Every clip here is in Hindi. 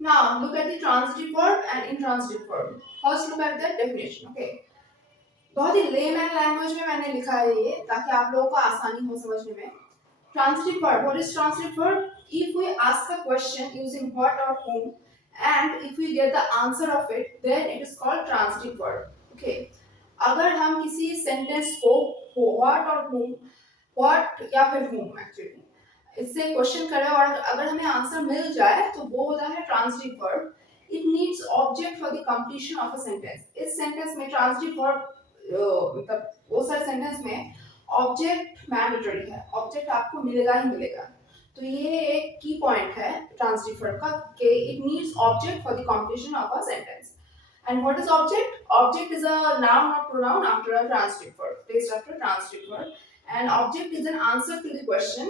Now look at the transitive verb and intransitive verb. First look at the definition. Okay. बहुत ही लेमैन लैंग्वेज में मैंने लिखा है ये ताकि आप लोगों को आसानी हो समझने में. Transitive verb. What is transitive verb? If we ask a question using what or whom, and if we get the answer of it, then it is called transitive verb. Okay. अगर हम किसी सेंटेंस को what और whom, what या फिर whom actually इससे क्वेश्चन करें और अगर हमें आंसर मिल जाए तो वो होता है transitive verb. It needs object for the completion of a sentence. इस सेंटेंस में ट्रांजिटिव वर्ब मतलब वो सारे सेंटेंस में ऑब्जेक्ट मैंडेटरी है. ऑब्जेक्ट आपको मिलेगा ही मिलेगा. तो ये एक की पॉइंट है ट्रांजिटिव वर्ब का कि it needs object for the completion of a sentence. And what is object? Object is a noun or pronoun after a transitive verb, placed after a transitive verb. And object is an answer to the question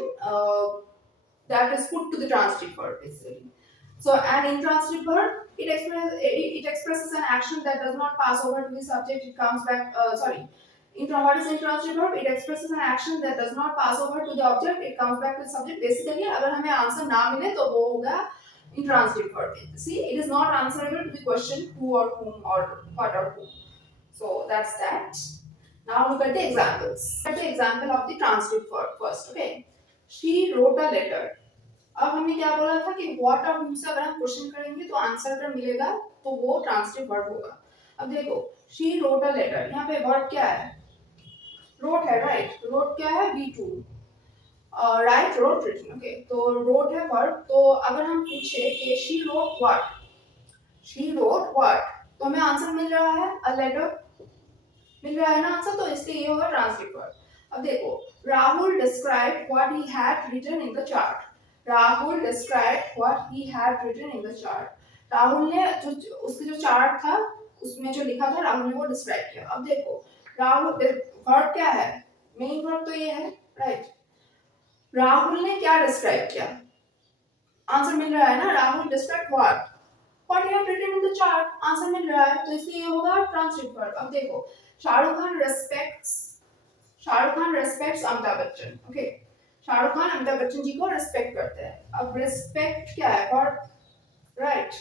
that is put to the transitive verb basically. So an intransitive verb, it expresses an action that does not pass over to the subject. It comes back. What is intransitive verb? It expresses an action that does not pass over to the object. It comes back to the subject. Basically, अगर हमें answer ना मिले तो वो होगा intransitive verb. See, it is not answerable to the question who or whom or what or whom. So that's that. Now look at the examples. Look at the example of the transitive verb first. Okay. She wrote a letter. अब हमने क्या बोला था कि what और whom से अगर हम क्वेश्चन करेंगे तो आंसर अगर मिलेगा तो वो ट्रांसिटिव वर्ब होगा. अब देखो she wrote a letter. यहाँ पे वर्ब क्या है? wrote है, राइट. wrote क्या है? V2. Right, wrote, written. Okay, तो wrote है वर्ब. तो अगर हम पूछे कि she wrote what, she wrote what, तो हमें आंसर मिल रहा है a letter. मिल रहा है ना आंसर, तो इसलिए ये होगा ट्रांसिटिव वर्ब. अब देखो Rahul described what he had written in the chart. Rahul described what he had written in the chart. Rahul ने जो उसके जो चार्ट था उसमें जो लिखा था राहुल ने वो डिस्क्राइब किया. अब देखो राहुल वर्ब क्या है? मेन वर्ब तो ये है, राइट. राहुल ने क्या डिस्क्राइब किया? आंसर मिल रहा है ना. Rahul describe what you have written in the chart. Answer मिल रहा है, तो इसलिए ये होगा ट्रांसिटिव वर्ब. अब देखो शाहरुख खान रेस्पेक्ट्स अमिताभ बच्चन. ओके, शाहरुख खान अमिताभ बच्चन जी को रेस्पेक्ट करते हैं. अब रेस्पेक्ट क्या है? Verb, right.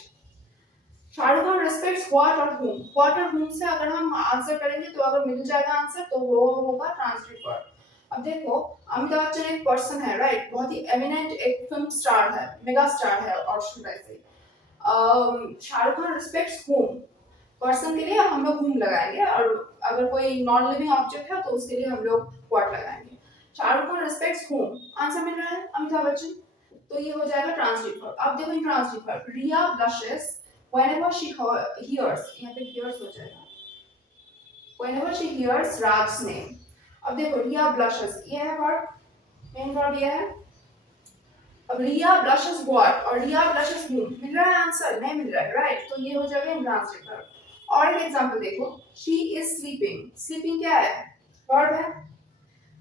Shahrukh Khan respects what और whom. व्हाट और whom से अगर हम आंसर करेंगे तो अगर मिल जाएगा आंसर तो वो होगा ट्रांसिटिव वर्ब. अब देखो अमिताभ बच्चन एक पर्सन है, राइट. बहुत ही एमिनेंट एक फिल्म स्टार है, मेगा स्टार है, और शुड आई से Shahrukh Khan respects home. Person के लिए हम लोग होम लगाएंगे, और अगर कोई नॉन लिविंग ऑब्जेक्ट है तो उसके लिए हम लोग व्हाट लगाएंगे. Shahrukh Khan respects home. Answer मिल रहा है अमिताभ बच्चन, तो ये हो जाएगा ट्रांसलेट वर्ब. अब देखो translate verb. Riya blushes whenever she hears, यहाँ पे hears हो जाएगा, whenever she hears Raj's name. अब देखो रिया ब्लशेस, ये है वर्ब, मेन वर्ब ये है. अब रिया ब्लशेस व्हाट और रिया ब्लशेस whom. मिल रहा है आंसर? नहीं मिल रहा है, राइट. तो ये हो जाएगा इंट्रांसिटिव वर्ब. और एक एग्जांपल देखो, शी इज स्लीपिंग. स्लीपिंग क्या है? वर्ब है.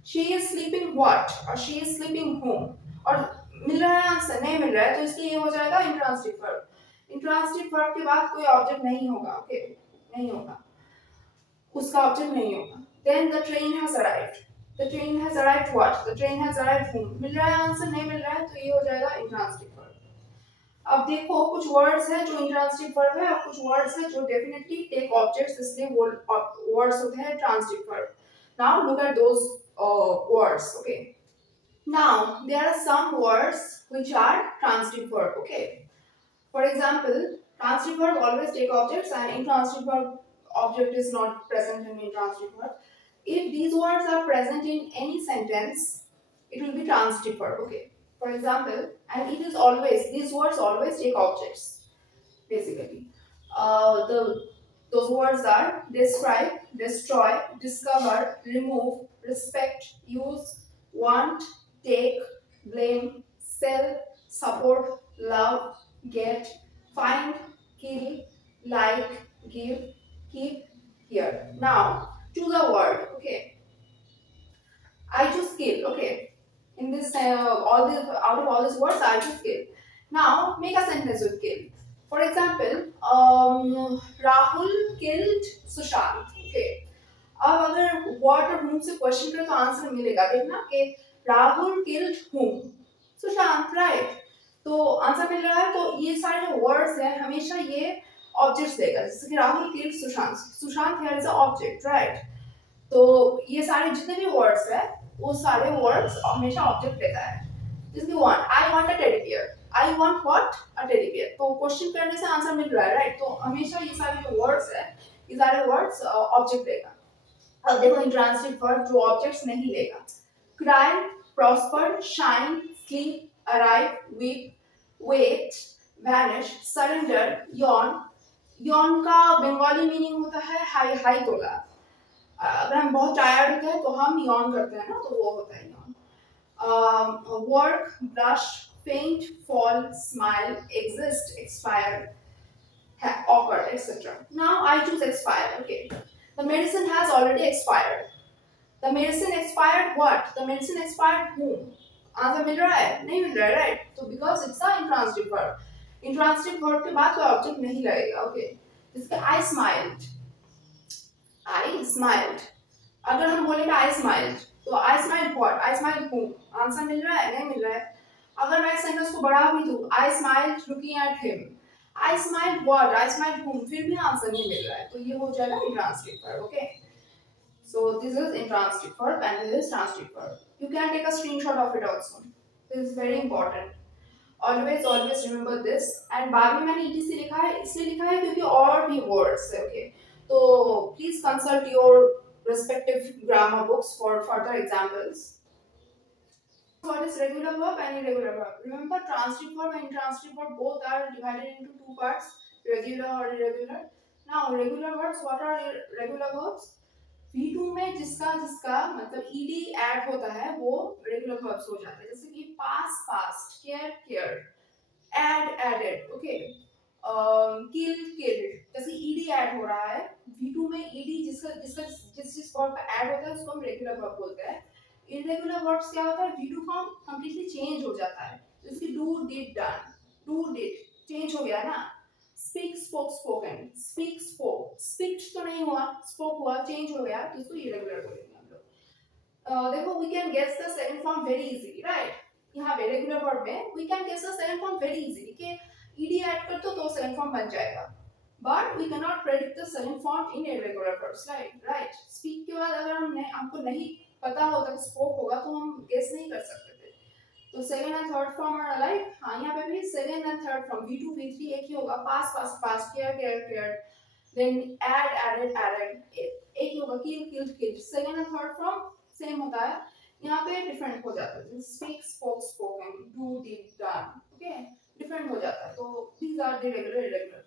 शी इज स्लीपिंग व्हाट और शी इज स्लीपिंग होम. और मिल रहा है आंसर? नहीं मिल रहा है, तो इसलिए ये हो जाएगा इंट्रांसिटिव वर्ब. इंट्रांसिटिव वर्ब के बाद कोई ऑब्जेक्ट नहीं होगा. ओके, नहीं होगा, उसका ऑब्जेक्ट नहीं होगा. Then the train has arrived. The train has arrived what? The train has arrived whom. मिल रहा है आंसर? नहीं मिल रहा है, तो ये हो जाएगा इंट्रांसिटिव वर्ब. अब देखो कुछ वर्ड्स हैं जो इंट्रांसिटिव वर्ब है और कुछ वर्ड्स हैं जो डेफिनेटली टेक ऑब्जेक्ट्स, इसलिए वो वर्ड्स होते हैं transitive verb. Now look at those words. Okay, now there are some words which are transitive verb. Okay, for example transitive verb always take objects and intransitive verb object is not present in intransitive verb. If these words are present in any sentence, it will be transitive verb. Okay, for example, and it is always, these words always take objects basically. Those words are describe, destroy, discover, remove, respect, use, want, take, blame, sell, support, love, get, find, kill, like, give, keep, hear. Now choose a word. Okay, I choose kill. Okay, in this all these, out of all these words I choose kill. Now make a sentence with kill. For example, Rahul killed Sushant. Okay, अब अगर what और whom से क्वेश्चन करें तो आंसर मिलेगा. देखना कि Rahul killed whom? Sushant, right. तो आंसर मिल रहा है। तो ये सारे जो वर्ड्स है हमेशा ये ऑब्जेक्ट्स देगा, जैसे कि Rahul killed Sushant, Sushant here is a object, right. तो ये सारे जितने भी वर्ड्स है वो सारे वर्ड्स हमेशा ऑब्जेक्ट लेता है। जैसे one, I want a teddy bear, I want what, a teddy bear. तो क्वेश्चन करने से आंसर मिल रहा है, राइट। तो हमेशा ये सारे जो वर्ड्स है ये सारे वर्ड्स ऑब्जेक्ट लेगा। अब देखो इंट्रांसिटिव वर्ड जो ऑब्जेक्ट्स नहीं लेगा, cry, prosper, shine, sleep, arrive, weep, wait, vanish, surrender, yawn. Yawn का बंगाली मीनिंग होता है हाई हाई तोला। अगर हम बहुत टायर्ड होते हैं तो हम यॉन करते हैं ना, तो वो होता है यॉन। वर्क, ब्लश, फेंट, fall, smile, exist, expire, occur, etc. Now I choose expire. Okay, the medicine has already expired. The medicine expired what? The medicine expired whom? Answer मिल रहा है? नहीं मिल रहा है, राइट। तो because it's a intransitive verb, intransitive verb के बाद कोई ऑब्जेक्ट नहीं लगेगा। ओके, जैसे आई स्माइल्ड, आई स्माइल्ड। अगर हम बोलेंगे आई स्माइल्ड, तो I smiled what, I smiled whom, answer मिल रहा है? नहीं मिल रहा है। अगर मैं सेंटेंस को बढ़ा भी दूं, I smiled looking at him, I smiled what, I smiled whom, फिर भी आंसर नहीं मिल रहा है, तो ये हो जाएगा intransitive verb. Okay, so this is intransitive verb and this is transitive verb. You can take a screenshot of it also. This is very important. Always remember this. And बाद में मैंने etc लिखा है, इसलिए लिखा है क्योंकि और भी words है, okay. तो please consult your respective grammar books for further examples. What is regular verb and irregular verb? Remember, transitive verb and intransitive verb both are divided into two parts, regular or irregular. Now, regular verbs, what are regular verbs? V2 में जिसका जिसका मतलब ed ऐड होता है वो रेगुलर वर्ब्स हो जाते हैं, जैसे कि pass past, care cared, add added, okay, kill killed. जैसे ed ऐड हो रहा है V2 में, ed जिसका जिसका जिस वर्ब का ऐड होता है उसको हम रेगुलर वर्ब बोलते हैं। इररेगुलर वर्ब्स क्या होता है, V2 फॉर्म कंप्लीटली चेंज हो जाता है, जैसे कि do did done, do did change हो गया ना। Speak spoke spoken, speak spoke, speak तो नहीं हुआ, स्पोक हुआ, चेंज हो गया, तो इसको इरेगुलर बोलेंगे हम लोग। देखो we can guess the second form very easily, right. यहाँ पे रेगुलर वर्ब में we can guess the second form very easily कि ed ऐड कर तो सेकंड फॉर्म बन जाएगा, but we can not predict the second form in irregular verbs, right. Speak के बाद अगर हमको नहीं पता होता कि स्पोक होगा तो हम गेस नहीं कर सकते थे। तो second and third form are alike. हाँ, यहाँ पे भी second and third form V2 V3 एक ही होगा, pass pass pass, care care care, then add added added एक ही होगा, kill killed killed. Second and third form same होता है, यहाँ पे डिफरेंट हो जाता है, speak spoke spoken, do did done, okay, different हो जाता है। तो these are the regular irregular